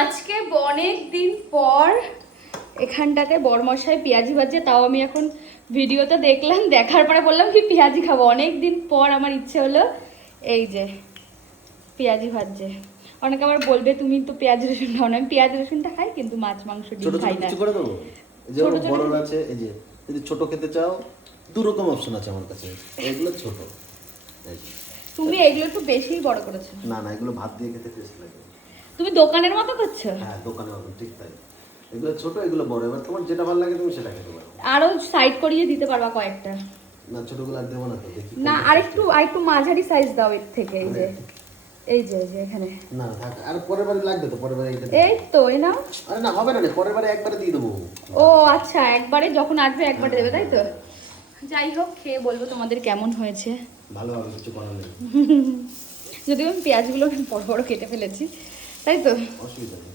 আজকে অনেক দিন পর এখানটাতে বরমশাই পেঁয়াজি ভাজছে, তাও আমি এখন ভিডিওতে দেখলাম, দেখার পরে বললাম কি পেঁয়াজি খাবো। অনেক দিন পর আমার ইচ্ছে হলো, এই যে পেঁয়াজি ভাজছে। অনেকে আবার বলবে তুমি তো পেঁয়াজ রসুন খাও না। আমি পেঁয়াজ রসুনটা খাই, কিন্তু মাছ মাংস ডিম খাই না। কিছু করে দেবো, এই যে বড় আছে, এই যে যদি ছোট খেতে চাও দু রকম অপশন আছে আমার কাছে, এগুলো ছোট। তুমি এগুলো একটু বেশি বড় করেছো। না না, এগুলো ভাত দিয়ে খেতে টেস্ট লাগে। তুমি দোকানের মতো করছো? হ্যাঁ, দোকানের মতো, ঠিক তাই। এগুলো ছোট, এগুলো বড়। এবার তোমার যেটা ভালো লাগে তুমি সেটা খেতে পারো। আরো সাইড করিয়ে দিতে পারবা কয়েকটা। না, ছোটগুলো আর দেবো না তো, দেখি না, আরেকটু মাঝারি সাইজ দাও এর থেকে। এই যে এখানে। না থাক, আর পরের বারে লাগবে তো, পরের বারে এই তো এই নাও। আরে না, হবে না, পরের বারে একবারে দিয়ে দেবো। ও আচ্ছা, একবারে যখন আসবে একবারে দেবে, তাই তো? যাই হোক, খেয়ে বলবো তোমাদের কেমন হয়েছে। ভালো হবে, কিছু করার নেই। যদিও আমি পেঁয়াজগুলো বড় বড় কেটে ফেলেছি, তাই তো? অসুবিধা নেই।